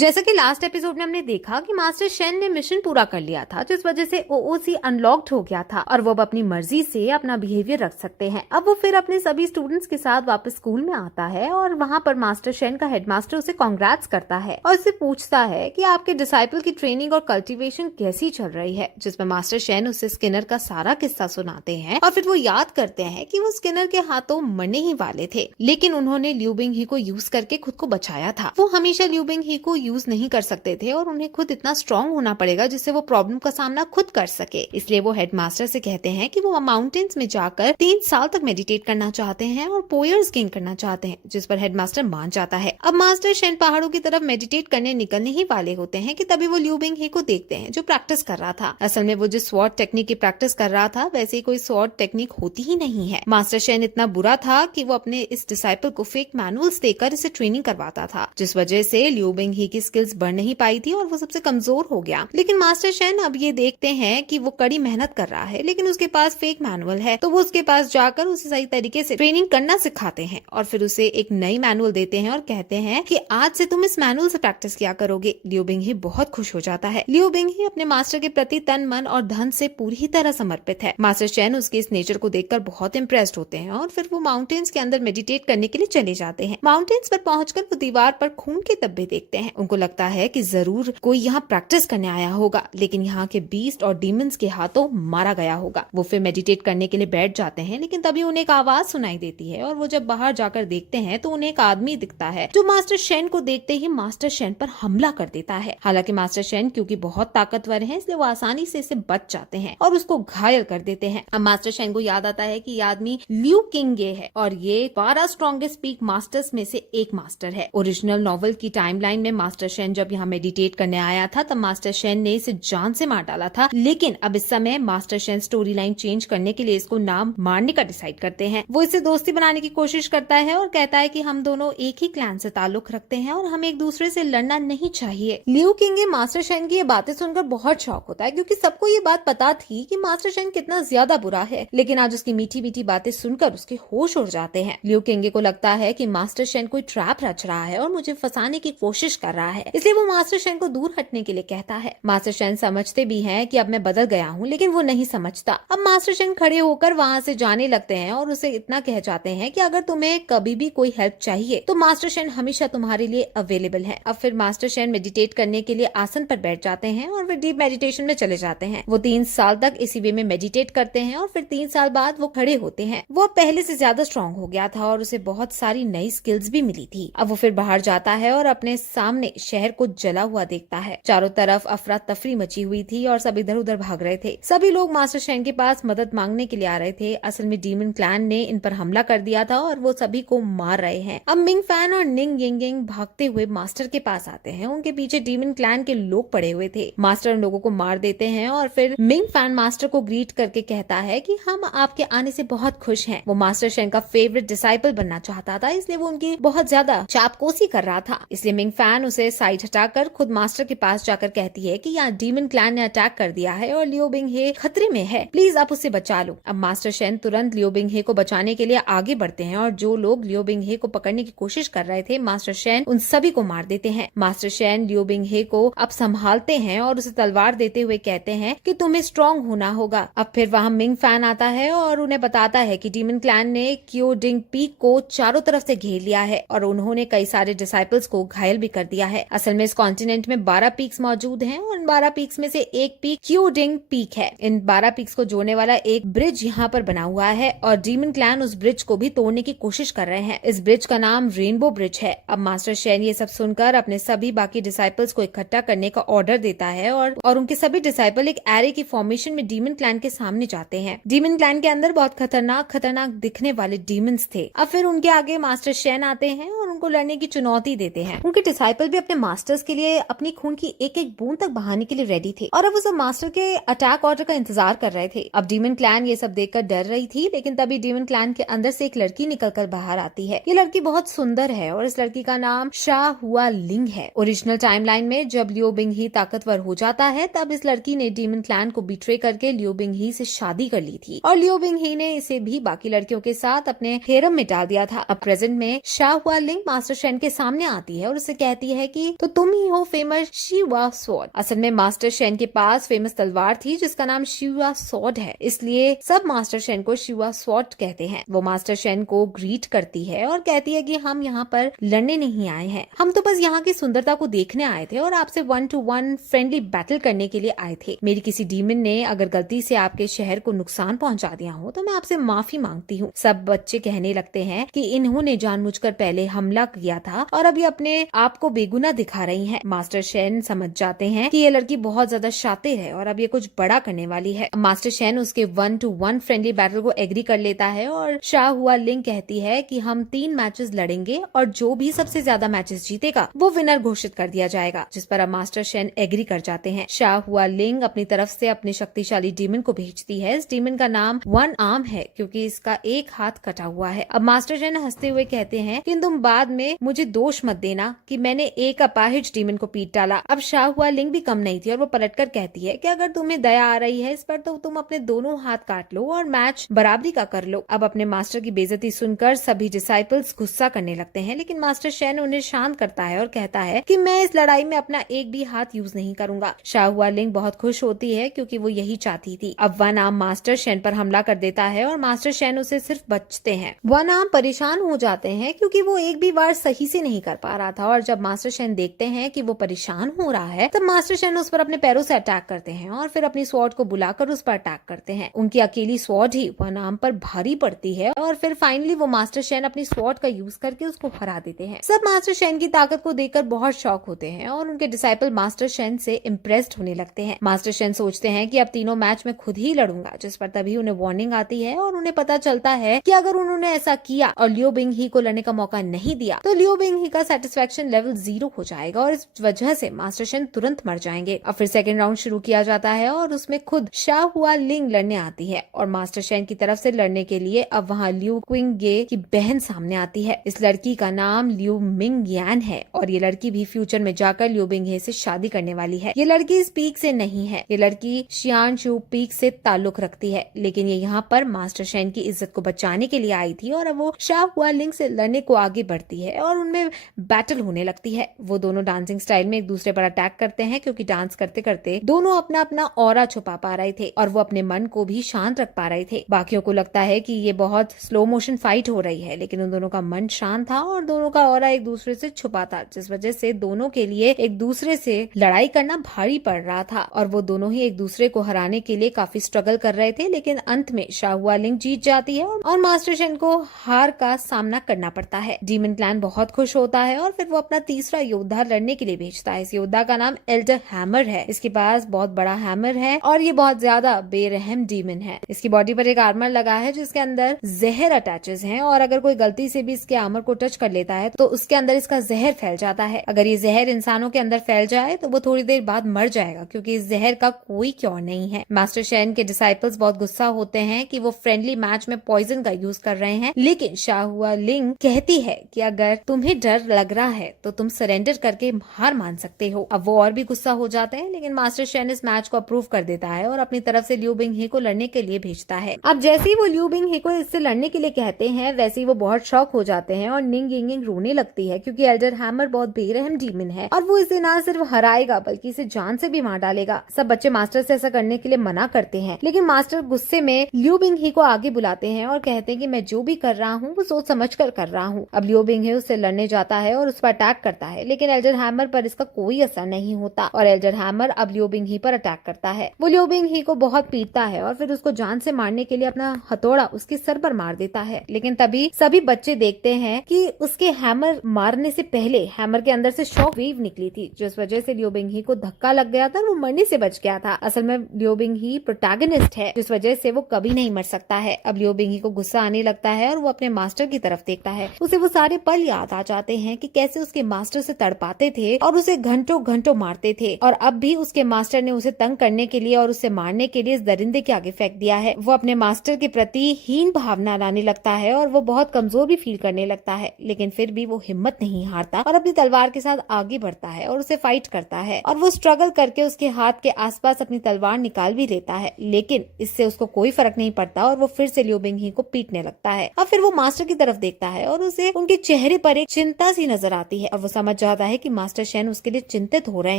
जैसा कि last episode में हमने देखा कि मास्टर शेन ने मिशन पूरा कर लिया था, जिस वजह से ओओसी अनलॉक्ड हो गया था और वो अब अपनी मर्जी से अपना बिहेवियर रख सकते हैं। अब वो फिर अपने सभी स्टूडेंट्स के साथ वापस स्कूल में आता है और वहाँ पर मास्टर शेन का हेडमास्टर उसे कांग्रेट्स करता है और उससे पूछता है कि आपके डिसाइपल की ट्रेनिंग और कल्टीवेशन कैसी चल रही है, जिसमें मास्टर शेन उसे स्किनर का सारा किस्सा सुनाते हैं और फिर वो याद करते हैं कि वो स्किनर के हाथों मरने ही वाले थे, लेकिन उन्होंने लियू बिंग ही को यूज करके खुद को बचाया था। वो हमेशा लियू बिंग ही को यूज नहीं कर सकते थे और उन्हें खुद इतना स्ट्रांग होना पड़ेगा जिससे वो प्रॉब्लम का सामना खुद कर सके। इसलिए वो हेडमास्टर से कहते हैं कि वो माउंटेन्स में जाकर 3 साल तक मेडिटेट करना चाहते हैं और पोयर्स गेन करना चाहते हैं, जिस पर हेडमास्टर मान जाता है। अब मास्टर शेन पहाड़ों की तरफ मेडिटेट करने निकलने ही वाले होते हैं कि तभी वो लियू बिंग ही को देखते हैं जो प्रैक्टिस कर रहा था। असल में वो जिस स्वॉर्ड टेक्निक की प्रैक्टिस कर रहा था वैसे ही कोई स्वॉर्ड टेक्निक होती ही नहीं है। मास्टर शेन इतना बुरा था कि वो अपने इस डिसाइपल को फेक मैनुअल्स देकर इसे ट्रेनिंग करवाता था, जिस वजह से लियू बिंग ही की स्किल्स बढ़ नहीं पाई थी और वो सबसे कमजोर हो गया। लेकिन मास्टर शेन अब ये देखते हैं कि वो कड़ी मेहनत कर रहा है लेकिन उसके पास फेक मैनुअल है, तो वो उसके पास जाकर उसे सही तरीके से ट्रेनिंग करना सिखाते हैं और फिर उसे एक नई मैनुअल देते हैं और कहते हैं कि आज से तुम इस मैनुअल से प्रैक्टिस किया करोगे। लियू बिंग ही बहुत खुश हो जाता है। लियू बिंग ही अपने मास्टर के प्रति तन मन और धन से पूरी तरह समर्पित है। मास्टर शेन उसके इस नेचर को देखकर बहुत इम्प्रेस्ड होते हैं और फिर वो माउंटेन्स के अंदर मेडिटेट करने के लिए चले जाते हैं। माउंटेन्स पर पहुंचकर वो दीवार पर खून के धब्बे देखते हैं। उनको लगता है कि जरूर कोई यहाँ प्रैक्टिस करने आया होगा, लेकिन यहाँ के बीस्ट और डीमंस के हाथों मारा गया होगा। वो फिर मेडिटेट करने के लिए बैठ जाते हैं, लेकिन तभी उन्हें एक आवाज सुनाई देती है और वो जब बाहर जाकर देखते हैं तो उन्हें एक आदमी दिखता है जो मास्टर शेन को देखते ही मास्टर शेन पर हमला कर देता है। हालांकि मास्टर शेन क्योंकि बहुत ताकतवर है इसलिए वो आसानी से इसे बच जाते हैं और उसको घायल कर देते हैं। अब मास्टर शेन को याद आता है कि ये आदमी लियू किंगे है और ये 12 स्ट्रॉन्गेस्ट पीक मास्टर्स में से एक मास्टर है। ओरिजिनल नॉवल की टाइमलाइन में मास्टर शेन जब यहाँ मेडिटेट करने आया था तब मास्टर शेन ने इसे जान से मार डाला था, लेकिन अब इस समय master Shane story line change करने के लिए इसको नाम मारने का डिसाइड करते हैं। वो इसे दोस्ती बनाने की कोशिश करता है और कहता है कि हम दोनों एक ही क्लैन से ताल्लुक रखते हैं और हमें एक दूसरे से लड़ना नहीं चाहिए। लियू किंगे मास्टर शेन की ये बातें सुनकर बहुत शॉक होता है क्योंकि सबको ये बात पता थी कि मास्टर शेन कितना ज्यादा बुरा है, लेकिन आज उसकी मीठी मीठी बातें सुनकर उसके होश उड़ जाते हैं। लियू किंगे को लगता है कि मास्टर शेन कोई ट्रैप रच रहा है और मुझे फंसाने की कोशिश कर रहा है, इसलिए वो मास्टर शेन को दूर हटने के लिए कहता है। मास्टर शेन समझते भी हैं कि अब मैं बदल गया हूँ, लेकिन वो नहीं समझता। अब मास्टर शेन खड़े होकर वहाँ से जाने लगते हैं और उसे इतना कह जाते हैं कि अगर तुम्हें कभी भी कोई हेल्प चाहिए तो मास्टर शेन हमेशा तुम्हारे लिए अवेलेबल है। अब फिर मास्टर शेन मेडिटेट करने के लिए आसन पर बैठ जाते हैं और फिर डीप मेडिटेशन में चले जाते हैं। वो 3 साल तक इसी वे में मेडिटेट करते हैं और फिर 3 साल बाद वो खड़े होते हैं। वो पहले से ज्यादा स्ट्रांग हो गया था और उसे बहुत सारी नई स्किल्स भी मिली थी। अब वो फिर बाहर जाता है और अपने सामने शहर को जला हुआ देखता है। चारों तरफ अफरा तफरी मची हुई थी और सब इधर उधर भाग रहे थे। सभी लोग मास्टर शेन के पास मदद मांगने के लिए आ रहे थे। असल में डीमन क्लैन ने इन पर हमला कर दिया था और वो सभी को मार रहे हैं। अब मिंग फैन और निंग यिंग भागते हुए मास्टर के पास आते हैं। उनके पीछे डीमन क्लैन के लोग पड़े हुए थे। मास्टर उन लोगों को मार देते हैं और फिर मिंग फैन मास्टर को ग्रीट करके कहता है कि हम आपके आने से बहुत खुश हैं। वो मास्टर शेन का फेवरेट डिसाइपल बनना चाहता था, इसलिए वो उनकी बहुत ज्यादा चापकोसी कर रहा था। इसलिए मिंग फैन उसे साइड हटाकर खुद मास्टर के पास जाकर कहती है कि यहाँ डीमन क्लैन ने अटैक कर दिया है और लियू बिंग हे खतरे में है, प्लीज आप उसे बचा लो। अब मास्टर शेन तुरंत लियू बिंग हे को बचाने के लिए आगे बढ़ते हैं और जो लोग लियू बिंग हे को पकड़ने की कोशिश कर रहे थे मास्टर शेन उन सभी को मार देते हैं। मास्टर शेन लियू बिंग हे को अब संभालते हैं और उसे तलवार देते हुए कहते हैं कि तुम्हें स्ट्रांग होना होगा। अब फिर वहाँ मिंग फैन आता है और उन्हें बताता है कि डीमन क्लैन ने क्योडिंग पीक को चारों तरफ से घेर लिया है और उन्होंने कई सारे डिसाइपल्स को घायल भी कर दिया है। असल में इस कॉन्टिनेंट में 12 पीक्स मौजूद हैं और इन 12 पीक्स में से एक पीक क्योडिंग पीक है। इन 12 पीक्स को जोड़ने वाला एक ब्रिज यहाँ पर बना हुआ है और डीमन क्लैन उस ब्रिज को भी तोड़ने की कोशिश कर रहे हैं। इस ब्रिज का नाम रेनबो ब्रिज है। अब मास्टर शेन ये सब सुनकर अपने सभी बाकी डिसाइपल्स को इकट्ठा करने का ऑर्डर देता है और उनके सभी डिसाइपल एक एरे की फॉर्मेशन में डीमन क्लैन के सामने जाते हैं। डीमन क्लैन के अंदर बहुत खतरनाक दिखने वाले डीमंस थे। अब फिर उनके आगे मास्टर शेन आते हैं और उनको लड़ने की चुनौती देते हैं। उनके डिसाइपल भी अपने मास्टर्स के लिए अपनी खून की एक एक बूंद तक बहाने के लिए रेडी थे और अब वो सब मास्टर के अटैक ऑर्डर का इंतजार कर रहे थे। अब डीमन क्लैन ये सब देखकर डर रही थी, लेकिन तभी डीमन क्लैन के अंदर से एक लड़की निकलकर बाहर आती है। ये लड़की बहुत सुंदर है और इस लड़की का नाम शा हुआ लिंग है। ओरिजिनल टाइमलाइन में जब लियू बिंग ही ताकतवर हो जाता है तब इस लड़की ने डीमन क्लैन को बिट्रे करके लियू बिंग ही से शादी कर ली थी और लियू बिंग ही ने इसे भी बाकी लड़कियों के साथ अपने हेरम में डाल दिया था। अब प्रेजेंट में शा हुआ लिंग मास्टर शेन के सामने आती है और उसे कहती है कि तो तुम ही हो फेमस शिवा स्वॉर्ड। असल में मास्टर शेन के पास फेमस तलवार थी जिसका नाम शिवा स्वॉर्ड है, इसलिए सब मास्टर शेन को शिवा स्वॉर्ड कहते हैं। वो मास्टर शेन को ग्रीट करती है और कहती है कि हम यहाँ पर लड़ने नहीं आए हैं, हम तो बस यहाँ की सुंदरता को देखने आए थे और आपसे 1-to-1 फ्रेंडली बैटल करने के लिए आए थे। मेरी किसी डीमन ने अगर गलती से आपके शहर को नुकसान पहुंचा दिया हो तो मैं आपसे माफी मांगती हूँ। सब बच्चे कहने लगते हैं कि इन्होंने जानबूझकर पहले हमला किया था और अभी अपने आप को बेगुनाह दिखा रही हैं। मास्टर शेन समझ जाते हैं कि ये लड़की बहुत ज्यादा शातिर है और अब ये कुछ बड़ा करने वाली है। मास्टर शेन उसके 1-to-1 फ्रेंडली बैटल को एग्री कर लेता है और शाह हुआ लिंग कहती है कि हम 3 मैचेस लड़ेंगे और जो भी सबसे ज्यादा मैचेस जीतेगा वो विनर घोषित कर दिया जाएगा, जिस पर अब मास्टर शेन एग्री कर जाते हैं। शाह हुआ लिंग अपनी तरफ से अपने शक्तिशाली डीमन को भेजती है। इस डीमन का नाम वन आर्म है क्योंकि इसका एक हाथ कटा हुआ है। अब मास्टर शेन हंसते हुए कहते हैं कि तुम बाद में मुझे दोष मत देना कि मैंने एक अपाहिज डीमन को पीट डाला। अब शाह हुआ लिंग भी कम नहीं थी और वो पलटकर कहती है कि अगर तुम्हें दया आ रही है इस पर तो तुम अपने दोनों हाथ काट लो और मैच बराबरी का कर लो। अब अपने मास्टर की बेइज्जती सुनकर सभी डिसाइपल्स गुस्सा करने लगते हैं, लेकिन मास्टर शेन उन्हें शांत करता है और कहता है कि मैं इस लड़ाई में अपना एक भी हाथ यूज नहीं करूंगा। शाह हुआ लिंग बहुत खुश होती है क्योंकि वो यही चाहती थी। अब वन आर्म मास्टर शेन पर हमला कर देता है और मास्टर शेन उसे सिर्फ बचते हैं। वन आर्म परेशान हो जाते हैं क्योंकि वो एक भी वार सही से नहीं कर पा रहा था और जब मास्टर शेन देखते हैं कि वो परेशान हो रहा है तब मास्टर शेन उस पर अपने पैरों से अटैक करते हैं और फिर अपनी स्वॉर्ड को बुलाकर उस पर अटैक करते हैं। उनकी अकेली स्वॉर्ड ही वन आर्म पर भारी पड़ती है और फिर फाइनली वो मास्टर शेन अपनी स्वॉर्ड का यूज करके उसको हरा देते हैं। सब मास्टर शेन की ताकत को देखकर बहुत शॉक होते हैं और उनके डिसाइपल मास्टर शेन से इम्प्रेस्ड होने लगते हैं। मास्टर शेन सोचते हैं कि अब तीनों मैच में खुद ही लड़ूंगा, जिस पर तभी उन्हें वार्निंग आती है और उन्हें पता चलता है कि अगर उन्होंने ऐसा किया और लियो बिंग ही को लड़ने का मौका नहीं दिया तो लियो बिंग ही का सेटिस्फेक्शन लेवल 0 हो जाएगा और इस वजह से मास्टर शेन तुरंत मर जाएंगे। अब फिर सेकंड राउंड शुरू किया जाता है और उसमें खुद शाह हुआ लिंग लड़ने आती है और मास्टर शेन की तरफ से लड़ने के लिए अब वहाँ लियू क्विंग ये की बहन सामने आती है। इस लड़की का नाम लियू मिंग यान है और ये लड़की भी फ्यूचर में जाकर लियू बिंग हे से शादी करने वाली है। ये लड़की इस पीक से नहीं है, ये लड़की शियान शू पीक से ताल्लुक रखती है, लेकिन ये यहाँ पर मास्टर शेन की इज्जत को बचाने के लिए आई थी और अब वो शाह हुआ लिंग से लड़ने को आगे बढ़ती है और उनमें बैटल होने लगती है। वो दोनों डांसिंग स्टाइल में एक दूसरे पर अटैक करते हैं क्योंकि डांस करते करते दोनों अपना अपना ऑरा छुपा पा रहे थे और वो अपने मन को भी शांत रख पा रहे थे। बाकियों को लगता है कि ये बहुत स्लो मोशन फाइट हो रही है, लेकिन उन दोनों का मन शांत था और दोनों का ऑरा एक दूसरे से छुपा था, जिस वजह से दोनों के लिए एक दूसरे से लड़ाई करना भारी पड़ रहा था और वो दोनों ही एक दूसरे को हराने के लिए काफी स्ट्रगल कर रहे थे। लेकिन अंत में शाह हुआ लिंग जीत जाती है और मास्टर शेन को हार का सामना करना पड़ता है। डीमन क्लैन बहुत खुश होता है और फिर वो अपना तीसरा योद्धा लड़ने के लिए भेजता है। इस योद्धा का नाम एल्डर हैमर है। इसके पास बहुत बड़ा हैमर है और ये बहुत ज्यादा बेरहम डीमन है। इसकी बॉडी पर एक आर्मर लगा है जिसके अंदर जहर अटैचेस हैं और अगर कोई गलती से भी इसके आर्मर को टच कर लेता है तो उसके अंदर इसका जहर फैल जाता है। अगर ये जहर इंसानों के अंदर फैल जाए तो वो थोड़ी देर बाद मर जाएगा क्योंकि इस जहर का कोई क्योर नहीं है। मास्टर शेन के डिसाइपल्स बहुत गुस्सा होते हैं कि वो फ्रेंडली मैच में पॉइजन का यूज कर रहे हैं, लेकिन शाह हुआ लिंग कहती है कि अगर तुम्हें डर लग रहा है तो तुम सरेंडर करके हार मान सकते हो। अब वो और भी गुस्सा हो जाते हैं, लेकिन मास्टर शेन इस मैच को अप्रूव कर देता है और अपनी तरफ से लियू बिंग ही को लड़ने के लिए भेजता है। अब जैसे ही वो लियू बिंग ही को इससे लड़ने के लिए कहते हैं वैसे ही वो बहुत शॉक हो जाते हैं और निंग यिंग रोने लगती है क्योंकि एल्डर हैमर बहुत बेरहम डीमन है और वो इसे ना सिर्फ हराएगा बल्कि इसे जान से भी मार डालेगा। सब बच्चे मास्टर से ऐसा करने के लिए मना करते हैं, लेकिन मास्टर गुस्से में लियू बिंग ही को आगे बुलाते हैं और कहते हैं कि मैं जो भी कर रहा हूँ वो सोच समझ कर रहा हूँ। अब लियू बिंग ही उससे लड़ने जाता है और उस पर अटैक करता है, लेकिन एल्डर हैमर पर इसका कोई असर नहीं होता और एल्डर हैमर अब लियू बिंग ही पर अटैक करता है। वो लियू बिंग ही को बहुत पीटता है और फिर उसको जान से मारने के लिए अपना हथौड़ा उसके सर पर मार देता है, लेकिन तभी सभी बच्चे देखते हैं कि उसके हैमर मारने से पहले हैमर के अंदर से शॉक वेव निकली थी, जिस वजह से लियू बिंग ही को धक्का लग गया था और वो मरने से बच गया था। असल में लियू बिंग ही प्रोटैगनिस्ट है, जिस वजह से वो कभी नहीं मर सकता है। अब लियू बिंग ही को गुस्सा आने लगता है और वो अपने मास्टर की तरफ देखता है। उसे वो सारे पल याद आ जाते हैं कि कैसे उसके मास्टर से तड़पाते थे और उसे घंटों घंटों मारते थे और अब भी उसके मास्टर ने उसे तंग करने के लिए और उसे मारने के लिए इस दरिंदे के आगे फेंक दिया है। वो अपने मास्टर के प्रति हीन भावना लाने लगता है और वो बहुत कमजोर भी फील करने लगता है, लेकिन फिर भी वो हिम्मत नहीं हारता और अपनी तलवार के साथ आगे बढ़ता है और उसे फाइट करता है और वो स्ट्रगल करके उसके हाथ के आसपास अपनी तलवार निकाल भी लेता है, लेकिन इससे उसको कोई फर्क नहीं पड़ता और वो फिर से लियू बिंग ही को पीटने लगता है। अब फिर वो मास्टर की तरफ देखता है और उसे उनके चेहरे पर एक चिंता सी नजर आती है और वो समझ जाता है कि मास्टर शेन उसके लिए चिंतित हो रहे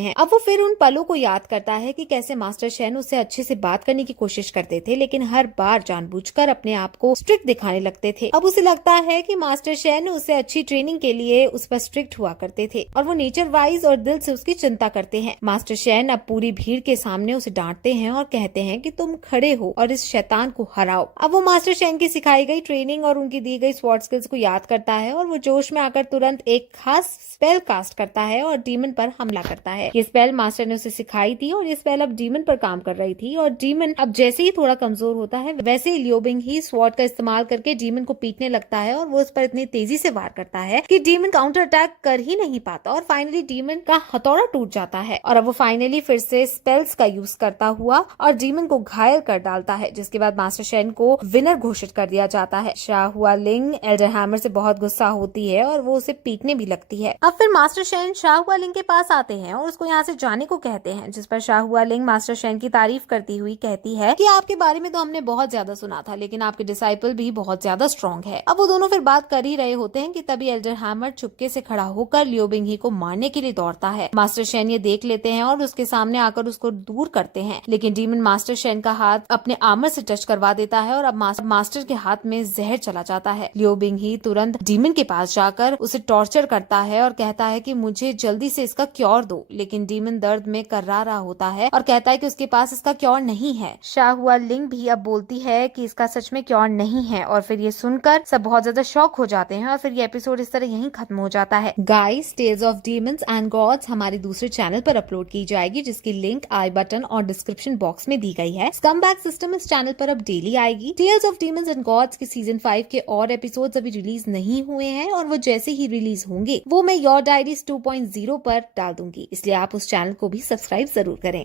हैं। अब वो फिर उन पलों को याद करता है कि कैसे मास्टर शेन उससे अच्छे से बात करने की कोशिश करते थे, लेकिन हर बार जानबूझकर अपने आप को स्ट्रिक्ट दिखाने लगते थे। अब उसे लगता है कि मास्टर शेन उससे अच्छी ट्रेनिंग के लिए उस पर स्ट्रिक्ट हुआ करते थे और वो नेचर वाइज और दिल से उसकी चिंता करते हैं। मास्टर शेन अब पूरी भीड़ के सामने उसे डांटते हैं और कहते हैं कि तुम खड़े हो और इस शैतान को हराओ। अब वो मास्टर शेन की सिखाई गई ट्रेनिंग और उनकी दी गई स्वॉर्ड स्किल्स को याद करता है और वो जोश में आकर तुरंत एक खास स्पेल कास्ट करता है और डीमन पर हमला करता है। ये स्पेल मास्टर ने उसे सिखाई थी और ये स्पेल अब डीमन पर काम कर रही थी और डीमन अब जैसे ही थोड़ा कमजोर होता है वैसे ही लियोबिंग ही स्वॉर्ड का इस्तेमाल करके डीमन को पीटने लगता है और वो उस पर इतनी तेजी से वार करता है कि डीमन काउंटर अटैक कर ही नहीं पाता और फाइनली डीमन का हथौड़ा टूट जाता है और अब वो फाइनली फिर से स्पेल्स का यूज करता हुआ और डीमन को घायल कर डालता है, जिसके बाद मास्टर शेन को विनर घोषित कर दिया जाता है। शाहुआ लिंग एल्डर हैमर से बहुत गुस्सा होती है और वो उसे पीटने भी लगती है। अब फिर मास्टर शेन शाहुआ लिंग के पास आते हैं और उसको यहाँ से जाने को कहते हैं, जिस पर शाहुआ लिंग मास्टर शेन की तारीफ करती हुई कहती है कि आपके बारे में तो हमने बहुत ज्यादा सुना था, लेकिन आपके डिसाइपल भी बहुत ज्यादा स्ट्रॉन्ग है। अब वो दोनों फिर बात कर ही रहे होते हैं कि तभी एल्डर हैमर चुपके से खड़ा होकर लियोबिंग ही को मारने के लिए दौड़ता है। मास्टर शेन ये देख लेते हैं और उसके सामने आकर उसको दूर करते हैं, लेकिन डीमन मास्टर शेन का हाथ अपने आर्मर से टच करवा देता है और अब मास्टर के हाथ में जहर चला जाता है। लियोबिंग ही तुरंत डीमन के पास जाकर उसे टॉर्चर करता है और कहता है कि मुझे जल्दी से इसका क्योर दो, लेकिन डीमन दर्द में कर्रा रहा होता है और कहता है कि उसके पास इसका क्योर नहीं है। शाहुआ लिंग भी अब बोलती है कि इसका सच में क्योर नहीं है और फिर ये सुनकर सब बहुत ज्यादा शॉक हो जाते हैं और फिर ये एपिसोड इस तरह यहीं खत्म हो जाता है। Guys, tales of demons and gods हमारे दूसरे चैनल पर अपलोड की जाएगी, जिसकी लिंक आई बटन और डिस्क्रिप्शन बॉक्स में दी गई है। स्कमबैग सिस्टम इस चैनल पर अब डेली आएगी। Tales of demons and gods के सीजन 5 के और एपिसोड्स अभी रिलीज नहीं हुए हैं और वो जैसे ही रिलीज होंगे वो मैं योर डायरीज 2.0 पर डाल दूंगी, इसलिए आप उस चैनल को भी सब्सक्राइब जरूर करें।